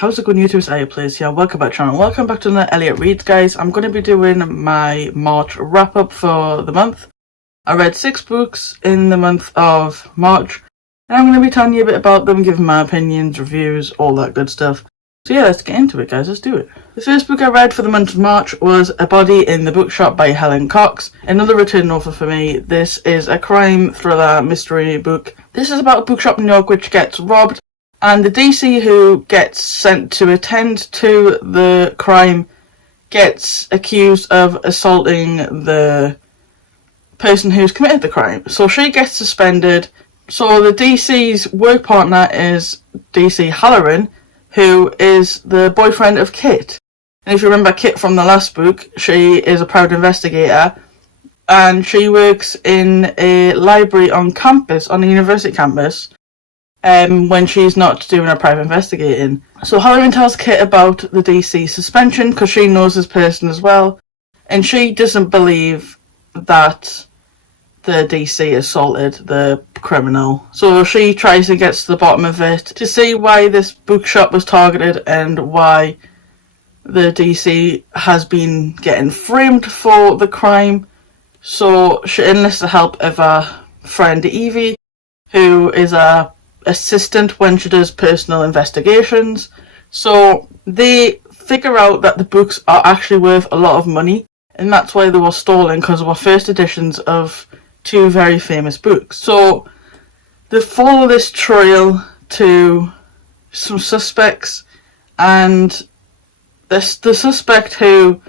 How's it going, YouTube? It's Elliot Plays here. Welcome back to the channel. Welcome back to the Elliot Reads, guys. I'm going to be doing my March wrap-up for the month. I read 6 books in the month of March, and I'm going to be telling you a bit about them, giving my opinions, reviews, all that good stuff. So yeah, let's get into it, guys. Let's do it. The first book I read for the month of March was A Body in the Bookshop by Helen Cox. Another return author for me. This is a crime thriller mystery book. This is about a bookshop in New York which gets robbed, and the DC who gets sent to attend to the crime gets accused of assaulting the person who's committed the crime. So she gets suspended. So the DC's work partner is DC Halloran, who is the boyfriend of Kit. And if you remember Kit from the last book, she is a private investigator, and she works in a library on campus, on the university campus, when she's not doing her private investigating. So Halloran tells Kit about the DC suspension because she knows this person as well, and she doesn't believe that the DC assaulted the criminal. So she tries to get to the bottom of it to see why this bookshop was targeted and why the DC has been getting framed for the crime. So she enlists the help of her friend Evie, who is a assistant when she does personal investigations. So they figure out that the books are actually worth a lot of money, and that's why they were stolen, because they were first editions of 2 very famous books. So they follow this trail to some suspects, and the suspect who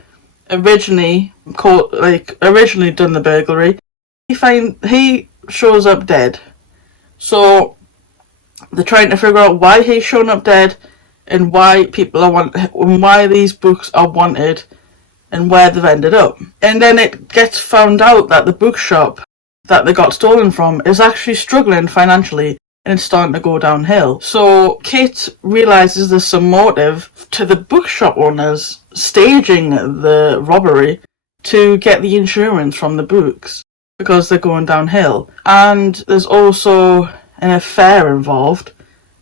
originally done the burglary, he shows up dead. So they're trying to figure out why he's shown up dead, and why why these books are wanted, and where they've ended up. And then it gets found out that the bookshop that they got stolen from is actually struggling financially, and it's starting to go downhill. So Kit realizes there's some motive to the bookshop owners staging the robbery to get the insurance from the books because they're going downhill. And there's also an affair involved.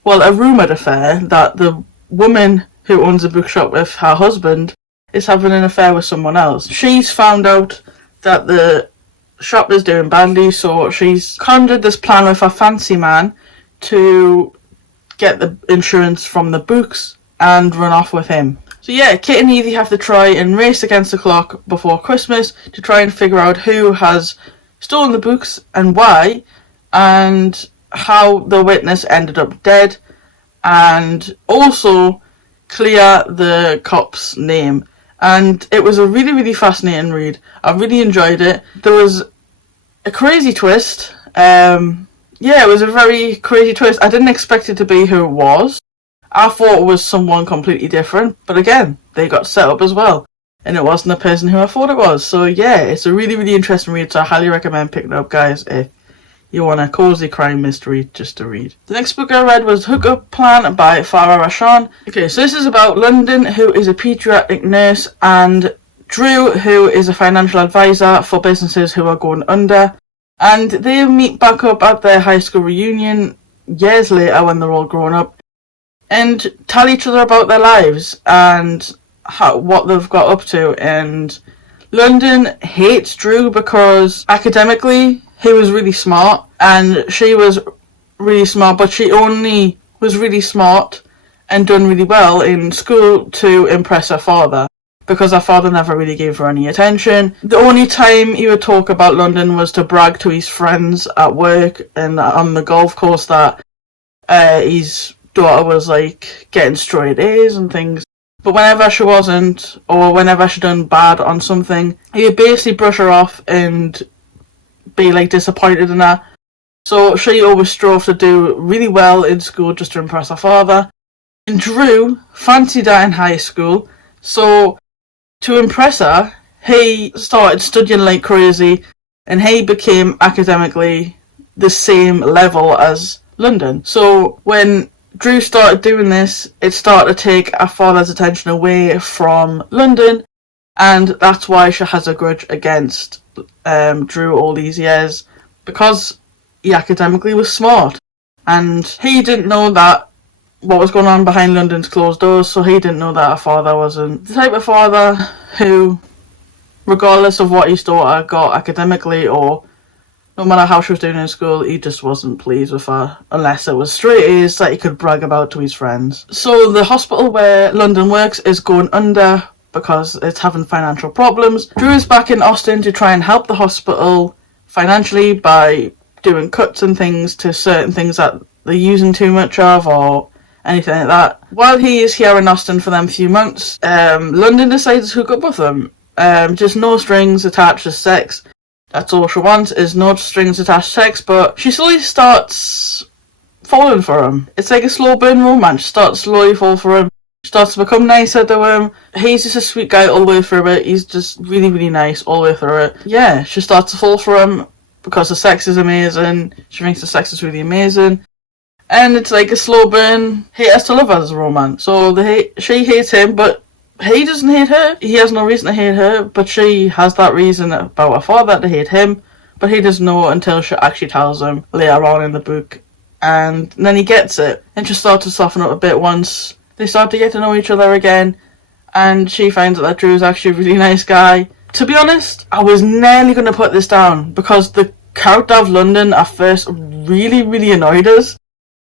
Well, a rumoured affair that the woman who owns the bookshop with her husband is having an affair with someone else. She's found out that the shop is doing badly, so she's conjured this plan with a fancy man to get the insurance from the books and run off with him. So yeah, Kit and Evie have to try and race against the clock before Christmas to try and figure out who has stolen the books and why, and how the witness ended up dead, and also clear the cop's name. And it was a really, really fascinating read. I really enjoyed it. There was a crazy twist. Yeah, it was a very crazy twist. I didn't expect it to be who it was. I thought it was someone completely different. But again, they got set up as well, and it wasn't the person who I thought it was. So yeah, it's a really, really interesting read. So I highly recommend picking it up, guys, if you want a cozy crime mystery just to read. The next book I read was Hookup Plan by Farah Rashan. Okay, so this is about London, who is a paediatric nurse, and Drew, who is a financial advisor for businesses who are going under. And they meet back up at their high school reunion years later when they're all grown up, and tell each other about their lives and what they've got up to. And London hates Drew because academically he was really smart, and she was really smart, but she only was really smart and done really well in school to impress her father, because her father never really gave her any attention. The only time he would talk about London was to brag to his friends at work and on the golf course that his daughter was like getting straight A's and things. But whenever she wasn't, or whenever she done bad on something, he would basically brush her off and be like disappointed in her. So she always strove to do really well in school just to impress her father. And Drew fancied her in high school, so to impress her, he started studying like crazy, and he became academically the same level as London. So when Drew started doing this, it started to take her father's attention away from London, and that's why she has a grudge against Drew all these years, because he academically was smart, and he didn't know that what was going on behind London's closed doors, so he didn't know that her father wasn't the type of father who, regardless of what his daughter got academically or no matter how she was doing in school, he just wasn't pleased with her unless it was straight A's that he could brag about to his friends. So the hospital where London works is going under because it's having financial problems. Drew is back in Austin to try and help the hospital financially by doing cuts and things to certain things that they're using too much of or anything like that. While he is here in Austin for them few months, London decides to hook up with him. Just no strings attached to sex. That's all she wants, is no strings attached sex, but she slowly starts falling for him. It's like a slow burn romance. She starts slowly fall for him. She starts to become nicer to him. He's just a sweet guy all the way through it. He's just really, really nice all the way through it. Yeah, she starts to fall for him because the sex is amazing. She thinks the sex is really amazing. And it's like a slow burn, haters to lovers romance. So she hates him, but he doesn't hate her. He has no reason to hate her, but she has that reason about her father to hate him. But he doesn't know until she actually tells him later on in the book. And then he gets it. And she starts to soften up a bit once they start to get to know each other again. And she finds out that Drew's actually a really nice guy. To be honest, I was nearly going to put this down because the character of London at first really, really annoyed us.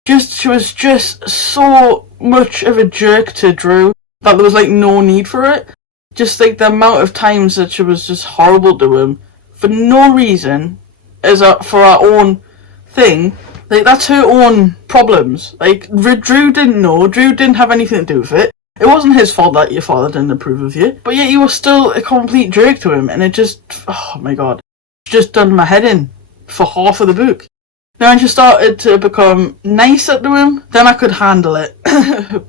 She was just so much of a jerk to Drew that there was like no need for it. Just like the amount of times that she was just horrible to him for no reason, for her own thing. Like, that's her own problems. Like, Drew didn't know. Drew didn't have anything to do with it. It wasn't his fault that your father didn't approve of you. But yet you were still a complete jerk to him. And it just, oh my god. It's just done my head in for half of the book. Now when she started to become nicer to him, then I could handle it.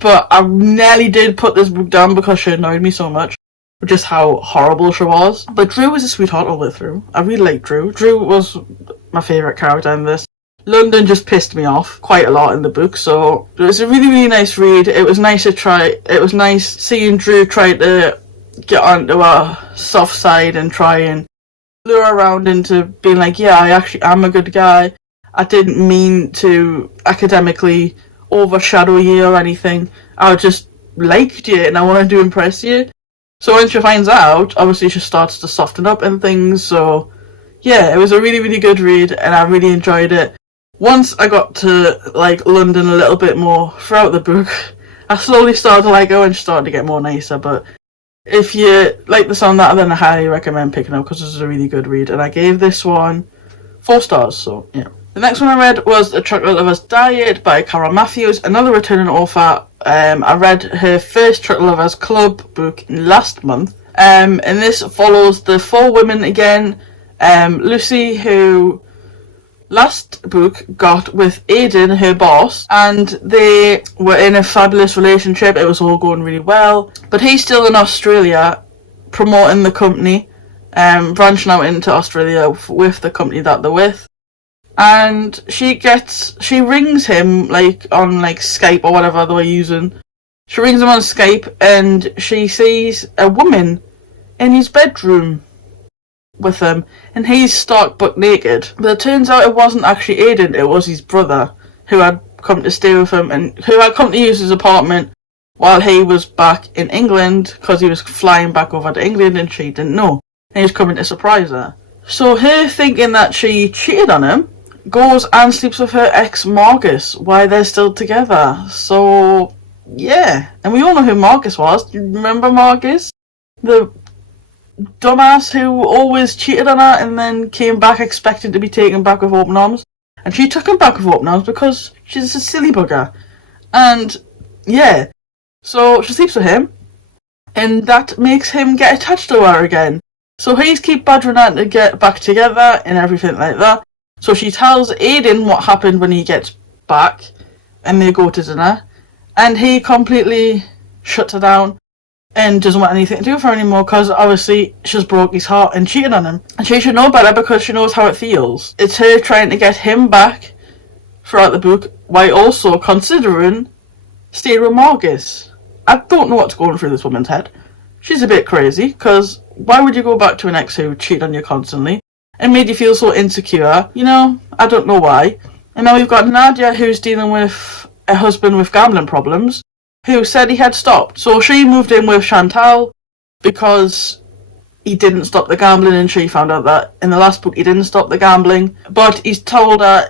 But I nearly did put this book down because she annoyed me so much. Just how horrible she was. But Drew was a sweetheart all the way through. I really liked Drew. Drew was my favourite character in this. London just pissed me off quite a lot in the book, so it was a really, really nice read. It was nice seeing Drew try to get onto her soft side and try and lure her around into being like, yeah, I actually am a good guy. I didn't mean to academically overshadow you or anything. I just liked you and I wanted to impress you. So when she finds out, obviously she starts to soften up and things, so yeah, it was a really, really good read and I really enjoyed it. Once I got to like London a little bit more throughout the book, I slowly started to like her and she started to get more nicer. But if you like the sound of that, then I highly recommend picking up because this is a really good read. And I gave this one 4 stars, so yeah. The next one I read was The Chocolate Lover's Diet by Cara Matthews, another returning author. I read her first Chocolate Lovers Club book last month. And this follows the 4 women again. Lucy, who last book got with Aiden, her boss, and they were in a fabulous relationship. It was all going really well, but he's still in Australia promoting the company, branching out into Australia with the company that they're with. And she rings him like on like Skype or whatever they were using. She rings him on Skype and she sees a woman in his bedroom with him, and he's stark butt naked. But it turns out it wasn't actually Aiden, it was his brother who had come to stay with him and who had come to use his apartment while he was back in England because he was flying back over to England and she didn't know. And he was coming to surprise her. So her thinking that she cheated on him, goes and sleeps with her ex Marcus while they're still together. So yeah, and we all know who Marcus was. Do you remember Marcus? The dumbass who always cheated on her and then came back expected to be taken back with open arms. And she took him back with open arms because she's a silly bugger. And yeah, so she sleeps with him and that makes him get attached to her again. So he's keep badgering her to get back together and everything like that. So she tells Aiden what happened when he gets back and they go to dinner. And he completely shuts her down and doesn't want anything to do with her anymore because obviously she's broke his heart and cheated on him. And she should know better because she knows how it feels. It's her trying to get him back throughout the book while also considering staying with Marcus. I don't know what's going through this woman's head. She's a bit crazy because why would you go back to an ex who cheated on you constantly and made you feel so insecure? You know, I don't know why. And now we've got Nadia who's dealing with a husband with gambling problems who said he had stopped. So she moved in with Chantal because he didn't stop the gambling, and she found out that in the last book he didn't stop the gambling. But he's told her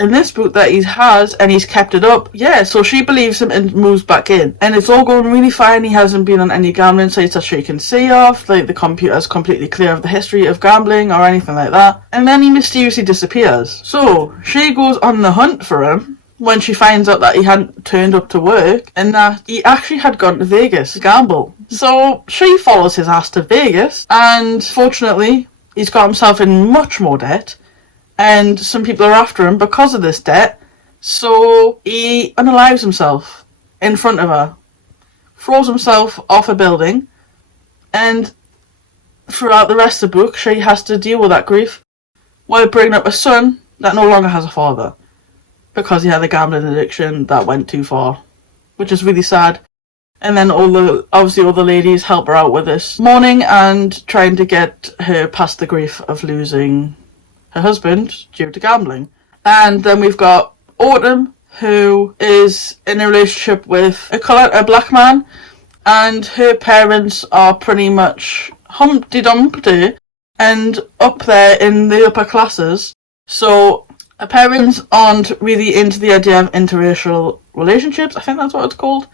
in this book that he has, and he's kept it up. Yeah, so she believes him and moves back in. And it's all going really fine. He hasn't been on any gambling sites that she can see of. Like, the computer's completely clear of the history of gambling or anything like that. And then he mysteriously disappears. So she goes on the hunt for him when she finds out that he hadn't turned up to work and that he actually had gone to Vegas to gamble. So she follows his ass to Vegas, and fortunately he's got himself in much more debt, and some people are after him because of this debt. So he unalives himself in front of her, throws himself off a building, and throughout the rest of the book she has to deal with that grief while bringing up a son that no longer has a father, because he had a gambling addiction that went too far, which is really sad. And then all the ladies help her out with this mourning and trying to get her past the grief of losing her husband due to gambling. And then we've got Autumn, who is in a relationship with a black man, and her parents are pretty much Humpty Dumpty and up there in the upper classes. So her parents aren't really into the idea of interracial relationships, I think that's what it's called.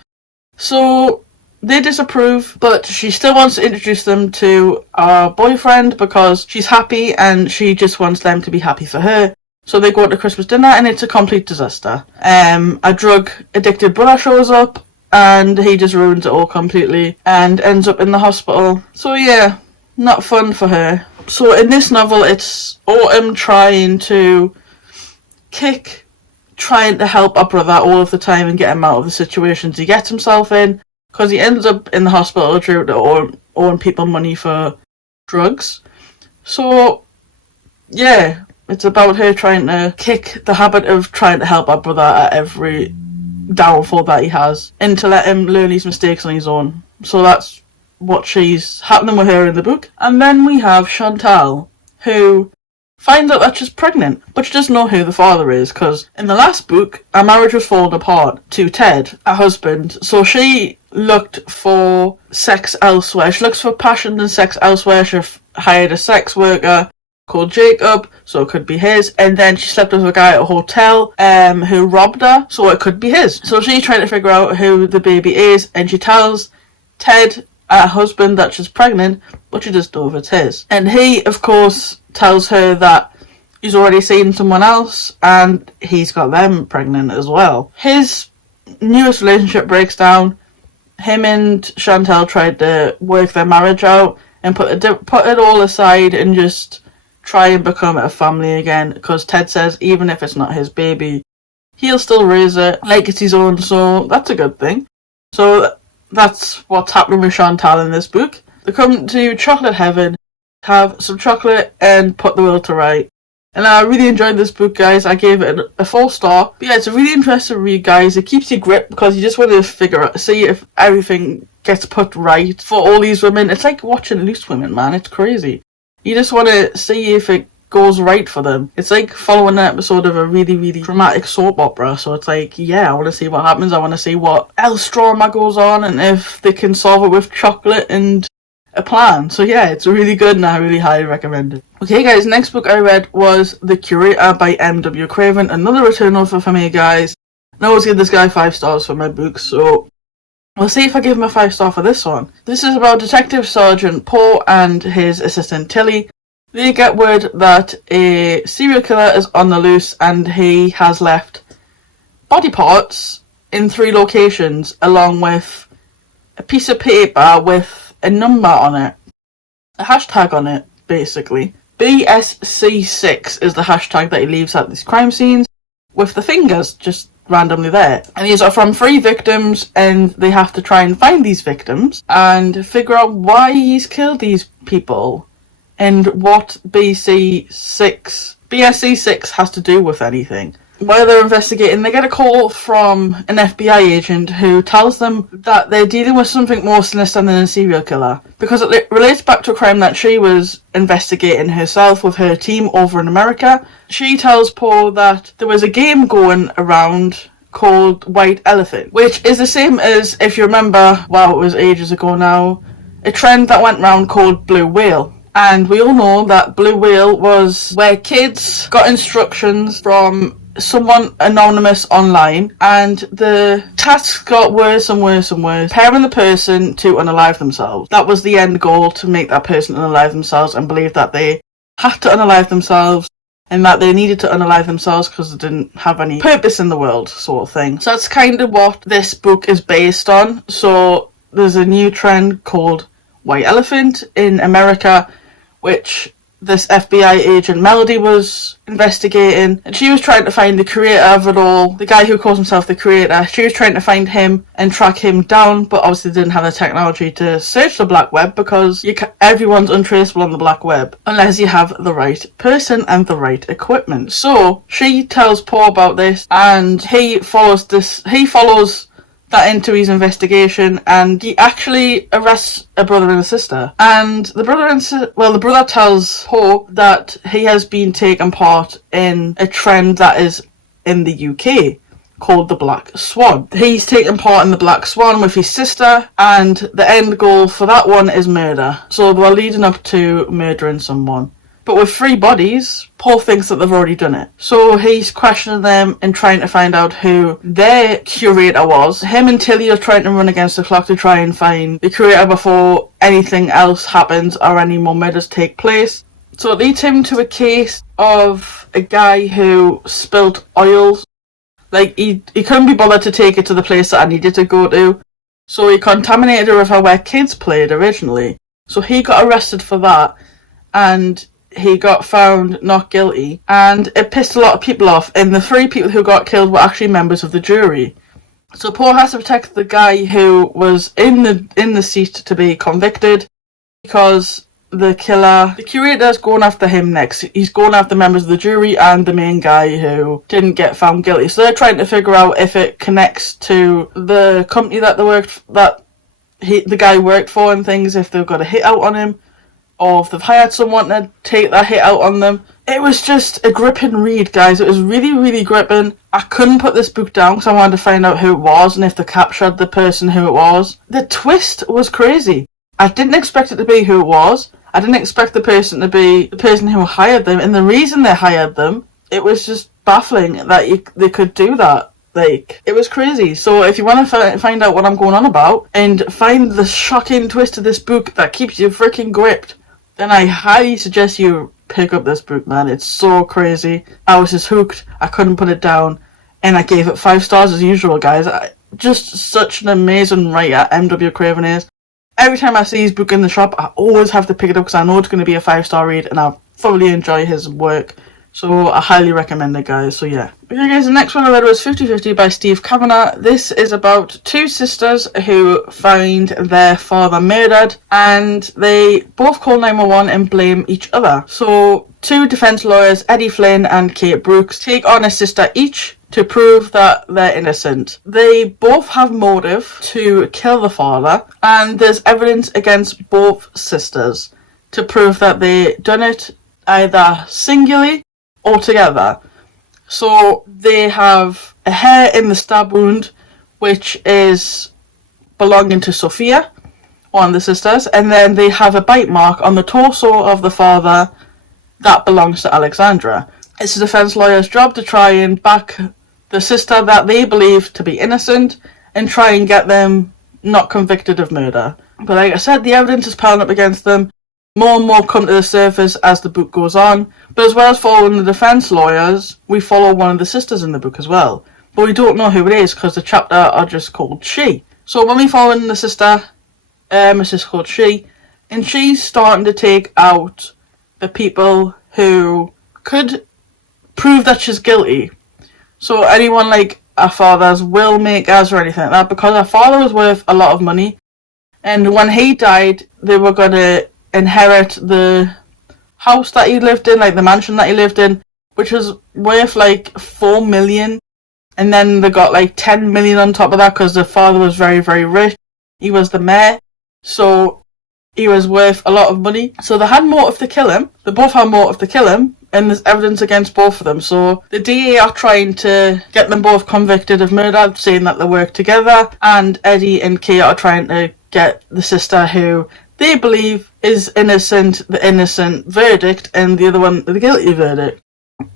So they disapprove, but she still wants to introduce them to our boyfriend because she's happy and she just wants them to be happy for her. So they go to Christmas dinner and it's a complete disaster. A drug addicted brother shows up and he just ruins it all completely and ends up in the hospital. So yeah, not fun for her. So in this novel it's Autumn trying to help our brother all of the time and get him out of the situations he gets himself in, because he ends up in the hospital due to owing people money for drugs. So yeah, it's about her trying to kick the habit of trying to help our brother at every downfall that he has and to let him learn his mistakes on his own. So that's what she's happening with her in the book. And then we have Chantal, who finds out that she's pregnant, but she doesn't know who the father is, because in the last book, our marriage was falling apart to Ted, her husband. So she looked for sex elsewhere. She looks for passion and sex elsewhere. She hired a sex worker called Jacob, so it could be his. And then she slept with a guy at a hotel who robbed her, so it could be his. So she's trying to figure out who the baby is, and she tells Ted, her husband, that she's pregnant, but she doesn't know if it's his. And he, of course, tells her that he's already seen someone else and he's got them pregnant as well. His newest relationship breaks down. Him and Chantal tried to work their marriage out and put it all aside and just try and become a family again, because Ted says even if it's not his baby, he'll still raise it like it's his own, so that's a good thing. So that's what's happening with Chantal in this book. They come to Chocolate Heaven, have some chocolate and put the world to right. And I really enjoyed this book, guys. I gave it a 4 star. But yeah, it's a really interesting read, guys. It keeps you gripped because you just want to see if everything gets put right for all these women. It's like watching Loose Women, man. It's crazy. You just want to see if it goes right for them. It's like following an episode of a really, really dramatic soap opera. So it's like, yeah, I want to see what happens. I want to see what else drama goes on and if they can solve it with chocolate and a plan. So yeah, it's really good and I really highly recommend it. Okay guys, next book I read was The Curator by M.W. Craven. Another return offer for me, guys. I always give this guy 5 stars for my books, so we'll see if I give him a 5 star for this one. This is about Detective Sergeant Poe and his assistant Tilly. They get word that a serial killer is on the loose and he has left body parts in 3 locations along with a piece of paper with a number on it, a hashtag on it, basically. BSC6 is the hashtag that he leaves at these crime scenes, with the fingers just randomly there. And these are from 3 victims, and they have to try and find these victims and figure out why he's killed these people and what BSC6 has to do with anything. While they're investigating, they get a call from an FBI agent who tells them that they're dealing with something more sinister than a serial killer, because it relates back to a crime that she was investigating herself with her team over in America. She tells Poe that there was a game going around called White Elephant, which is the same as, if you remember, wow, it was ages ago now, a trend that went round called Blue Whale. And we all know that Blue Whale was where kids got instructions from someone anonymous online, and the tasks got worse and worse and worse, preparing the person to unalive themselves. That was the end goal, to make that person unalive themselves and believe that they had to unalive themselves, and that they needed to unalive themselves because they didn't have any purpose in the world, sort of thing. So that's kind of what this book is based on. So there's a new trend called White Elephant in America, which this FBI agent Melody was investigating, and she was trying to find the creator of it all, the guy who calls himself the Curator. She was trying to find him and track him down, but obviously didn't have the technology to search the black web, because everyone's untraceable on the black web unless you have the right person and the right equipment. So she tells Paul about this, and he follows that into his investigation, and he actually arrests a brother and a sister. And the brother tells Poe that he has been taking part in a trend that is in the UK called the Black Swan. He's taken part in the Black Swan with his sister, and the end goal for that one is murder. So we're leading up to murdering someone. But with 3 bodies, Paul thinks that they've already done it. So he's questioning them and trying to find out who their curator was. Him and Tilly are trying to run against the clock to try and find the curator before anything else happens or any more murders take place. So it leads him to a case of a guy who spilt oil. Like, he couldn't be bothered to take it to the place that I needed to go to. So he contaminated a river where kids played originally. So he got arrested for that, and he got found not guilty, and it pissed a lot of people off, and the 3 people who got killed were actually members of the jury. So Paul has to protect the guy who was in the seat to be convicted, because the curator's going after him next. He's going after members of the jury and the main guy who didn't get found guilty. So they're trying to figure out if it connects to the company that the guy worked for and things, if they've got a hit out on him, or if they've hired someone to take that hit out on them. It was just a gripping read, guys. It was really, really gripping. I couldn't put this book down because I wanted to find out who it was and if they captured the person who it was. The twist was crazy. I didn't expect it to be who it was. I didn't expect the person to be the person who hired them, and the reason they hired them. It was just baffling that they could do that. Like, it was crazy. So if you want to find out what I'm going on about and find the shocking twist of this book that keeps you freaking gripped, then I highly suggest you pick up this book, man. It's so crazy. I was just hooked. I couldn't put it down. And I gave it 5 stars as usual, guys. Just such an amazing writer M.W. Craven is. Every time I see his book in the shop, I always have to pick it up because I know it's going to be a 5-star read, and I thoroughly enjoy his work. So I highly recommend it, guys. So yeah. Okay, guys, the next one I read was 50/50 by Steve Kavanagh. This is about 2 sisters who find their father murdered, and they both call 911 and blame each other. So 2 defense lawyers, Eddie Flynn and Kate Brooks, take on a sister each to prove that they're innocent. They both have motive to kill the father, and there's evidence against both sisters to prove that they done it either singly or together. So they have a hair in the stab wound, which is belonging to Sophia, one of the sisters, and then they have a bite mark on the torso of the father that belongs to Alexandra. It's the defense lawyer's job to try and back the sister that they believe to be innocent and try and get them not convicted of murder. But like I said, the evidence is piling up against them. More and more come to the surface as the book goes on, but as well as following the defence lawyers, we follow one of the sisters in the book as well. But we don't know who it is because the chapter are just called She. So when we follow the sister, it's just called She, and she's starting to take out the people who could prove that she's guilty. So anyone like our father's will makers or anything like that, because our father was worth a lot of money, and when he died, they were going to inherit the house that he lived in, like the mansion that he lived in, which was worth like 4 million, and then they got like 10 million on top of that because the father was very, very rich. He was the mayor, so he was worth a lot of money. So they had motive to kill him. They both had motive to kill him, and there's evidence against both of them. So the DA are trying to get them both convicted of murder, saying that they work together, and Eddie and Kate are trying to get the sister, who they believe is innocent, the innocent verdict, and the other one the guilty verdict.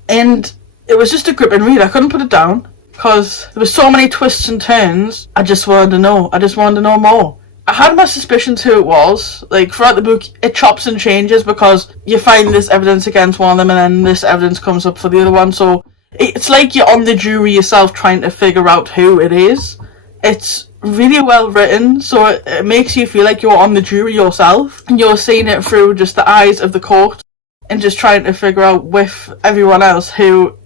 And it was just a gripping read. I couldn't put it down because there were so many twists and turns. I just wanted to know more. I had my suspicions who it was. Like, throughout the book, it chops and changes because you find this evidence against one of them and then this evidence comes up for the other one. So it's like you're on the jury yourself trying to figure out who it is. It's really well written, so it makes you feel like you're on the jury yourself and you're seeing it through just the eyes of the court and just trying to figure out with everyone else who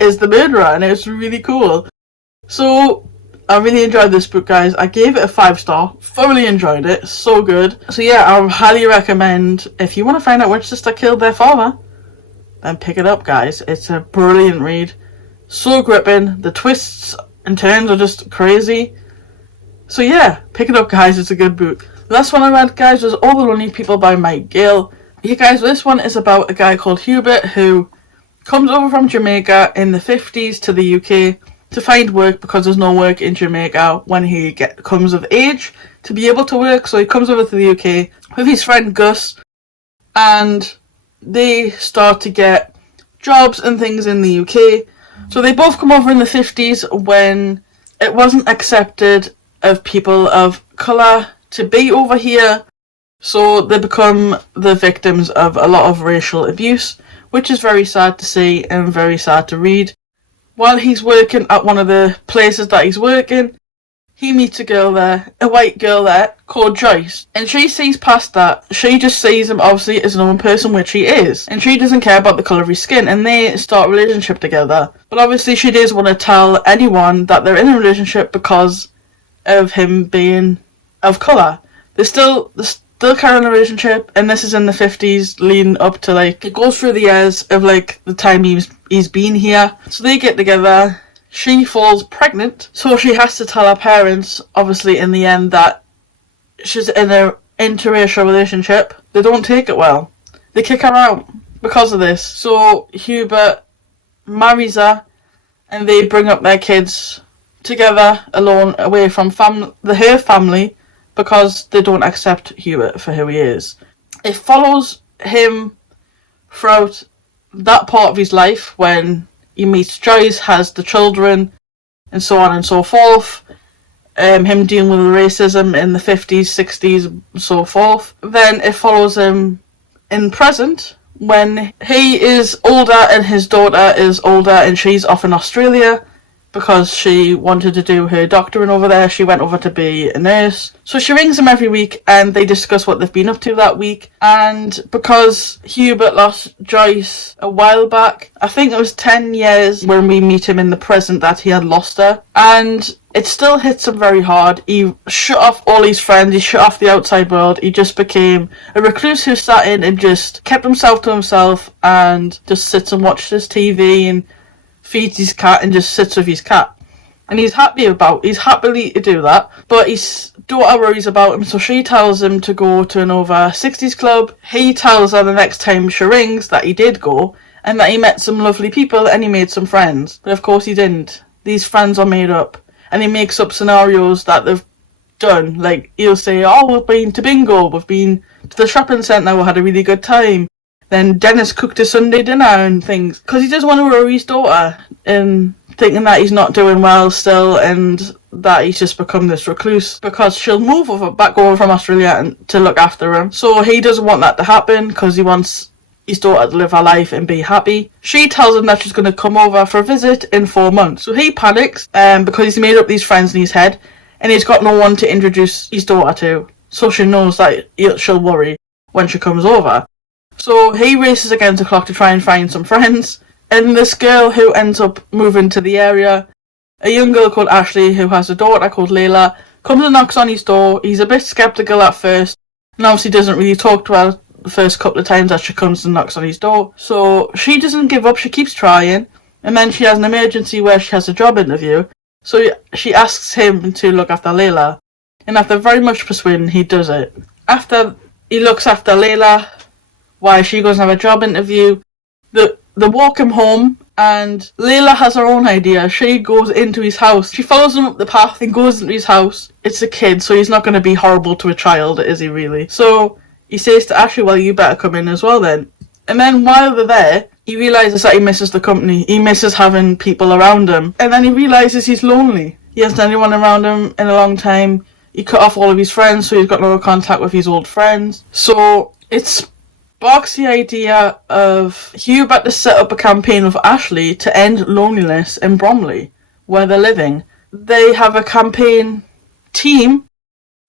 is the murderer, and it's really cool. So I really enjoyed this book, guys. I gave it a 5-star. Thoroughly enjoyed it. So good. So yeah, I highly recommend, if you want to find out which sister killed their father, then pick it up, guys. It's a brilliant read. So gripping. The twists and turns are just crazy. So yeah, pick it up, guys. It's a good book. The last one I read, guys, was All the Lonely People by Mike Gale. Yeah, guys, this one is about a guy called Hubert who comes over from Jamaica in the 50s to the UK to find work because there's no work in Jamaica when he comes of age to be able to work. So he comes over to the UK with his friend Gus, and they start to get jobs and things in the UK. So they both come over in the 50s when it wasn't accepted of people of colour to be over here. So they become the victims of a lot of racial abuse, which is very sad to see and very sad to read. While he's working at one of the places that he's working, he meets a girl there, a white girl there, called Joyce. And she sees past that. She just sees him, obviously, as a normal person, which he is. And she doesn't care about the colour of his skin. And they start a relationship together. But obviously she does want to tell anyone that they're in a relationship because of him being of colour. They're still carrying a relationship, and this is in the 50s, leading up to, like, it goes through the years of, like, the time he's been here. So they get together, she falls pregnant, so she has to tell her parents, obviously, in the end, that she's in an interracial relationship. They don't take it well. They kick her out because of this. So Hubert marries her, and they bring up their kids together, alone, away from her family, because they don't accept Hubert for who he is. It follows him throughout that part of his life when he meets Joyce, has the children, and so on and so forth. Him dealing with racism in the 50s, 60s, and so forth. Then it follows him in present when he is older and his daughter is older and she's off in Australia. Because she wanted to do her doctorate over there, she went over to be a nurse. So she rings him every week and they discuss what they've been up to that week. And because Hubert lost Joyce a while back, I think it was 10 years when we meet him in the present that he had lost her. And it still hits him very hard. He shut off all his friends, he shut off the outside world. He just became a recluse who sat in and just kept himself to himself and just sits and watches TV and feeds his cat and just sits with his cat. And he's happily to do that, but his daughter worries about him, so she tells him to go to an over 60s club. He tells her the next time she rings that he did go, and that he met some lovely people and he made some friends. But of course he didn't. These friends are made up, and he makes up scenarios that they've done. Like, he'll say, oh, we've been to bingo, we've been to the shopping centre, we had a really good time. Then Dennis cooked a Sunday dinner and things. Because he doesn't want to worry his daughter, and thinking that he's not doing well still, and that he's just become this recluse. Because she'll move back over from Australia to look after him. So he doesn't want that to happen, because he wants his daughter to live her life and be happy. She tells him that she's going to come over for a visit in 4 months. So he panics, because he's made up these friends in his head, and he's got no one to introduce his daughter to. So she knows that she'll worry when she comes over. So he races against the clock to try and find some friends. And this girl who ends up moving to the area, a young girl called Ashley who has a daughter called Layla, comes and knocks on his door. He's a bit sceptical at first, and obviously doesn't really talk to her the first couple of times that she comes and knocks on his door. So she doesn't give up, she keeps trying, and then she has an emergency where she has a job interview. So she asks him to look after Layla, and after very much persuading, he does it. After he looks after Layla, while she goes and have a job interview, the they walk him home, and Layla has her own idea. She goes into his house. She follows him up the path and goes into his house. It's a kid, so he's not going to be horrible to a child, is he really? So he says to Ashley, well, you better come in as well then. And then while they're there, he realises that he misses the company. He misses having people around him. And then he realises he's lonely. He hasn't anyone around him in a long time. He cut off all of his friends, so he's got no contact with his old friends. So it sparks the idea of Hugh about to set up a campaign with Ashley to end loneliness in Bromley, where they're living. They have a campaign team,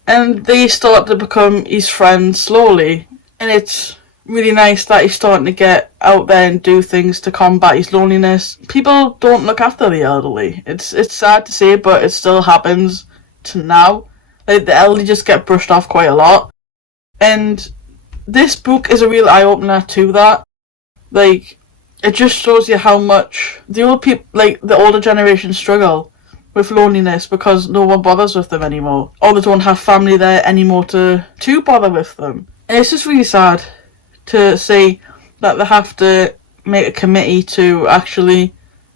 and they start to become his friends slowly. And it's really nice that he's starting to get out there and do things to combat his loneliness. People don't look after the elderly. It's sad to say, but it still happens to now. Like, the elderly just get brushed off quite a lot. And this book is a real eye-opener to that. Like, it just shows you how much the old people, like the older generation, struggle with loneliness because no one bothers with them anymore. Or they don't have family there anymore to bother with them. And it's just really sad to see that they have to make a committee to actually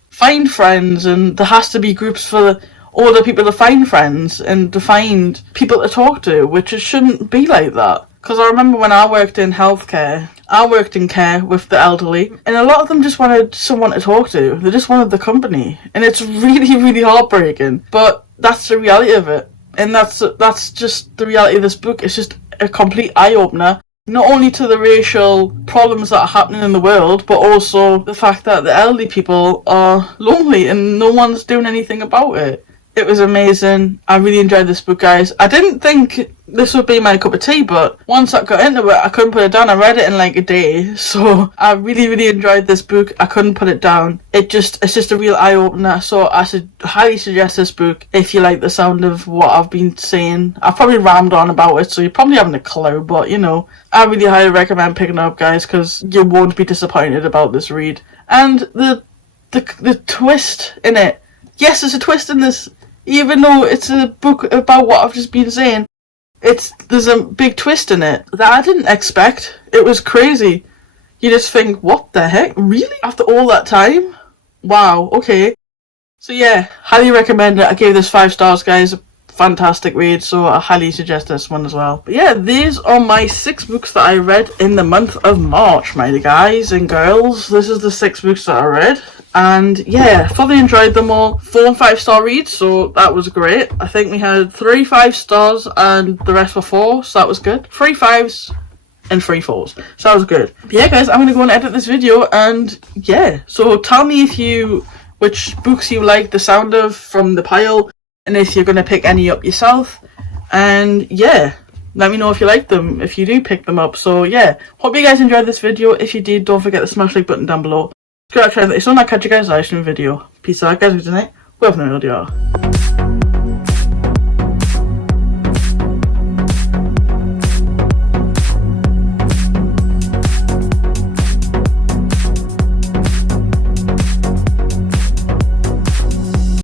find friends, and there has to be groups for the older people to find friends and to find people to talk to, which it shouldn't be like that. Because I remember when I worked in healthcare, I worked in care with the elderly, and a lot of them just wanted someone to talk to. They just wanted the company. And it's really, really heartbreaking. But that's the reality of it. And that's just the reality of this book. It's just a complete eye-opener. Not only to the racial problems that are happening in the world, but also the fact that the elderly people are lonely and no one's doing anything about it. It was amazing. I really enjoyed this book, guys. I didn't think this would be my cup of tea, but once I got into it, I couldn't put it down. I read it in like a day, so I really, really enjoyed this book. I couldn't put it down. It's just a real eye-opener, so I should highly suggest this book if you like the sound of what I've been saying. I've probably rambled on about it, so you probably haven't a clue, but you know, I really highly recommend picking it up, guys, because you won't be disappointed about this read. And the twist in it. Yes, there's a twist in this. Even though it's a book about what I've just been saying, there's a big twist in it that I didn't expect. It was crazy. You just think, what the heck? Really? After all that time? Wow, okay. So yeah, highly recommend it. I gave this 5 stars, guys. Fantastic read, so I highly suggest this one as well. But yeah, these are my 6 books that I read in the month of March, my guys and girls. This is the 6 books that I read. And yeah, thoroughly enjoyed them all. 4 and 5 star reads, so that was great. I think we had 3 5 stars and the rest were 4, so that was good. 3 5s and 3 4s, so that was good. But yeah, guys, I'm going to go and edit this video, and yeah, so tell me which books you like the sound of from the pile, and if you're going to pick any up yourself. And yeah, let me know if you like them, if you do pick them up. So yeah, hope you guys enjoyed this video. If you did, don't forget to smash the like button down below. Curator, it's on that catch you guys next video. Peace out, guys. Good night. We'll have another video.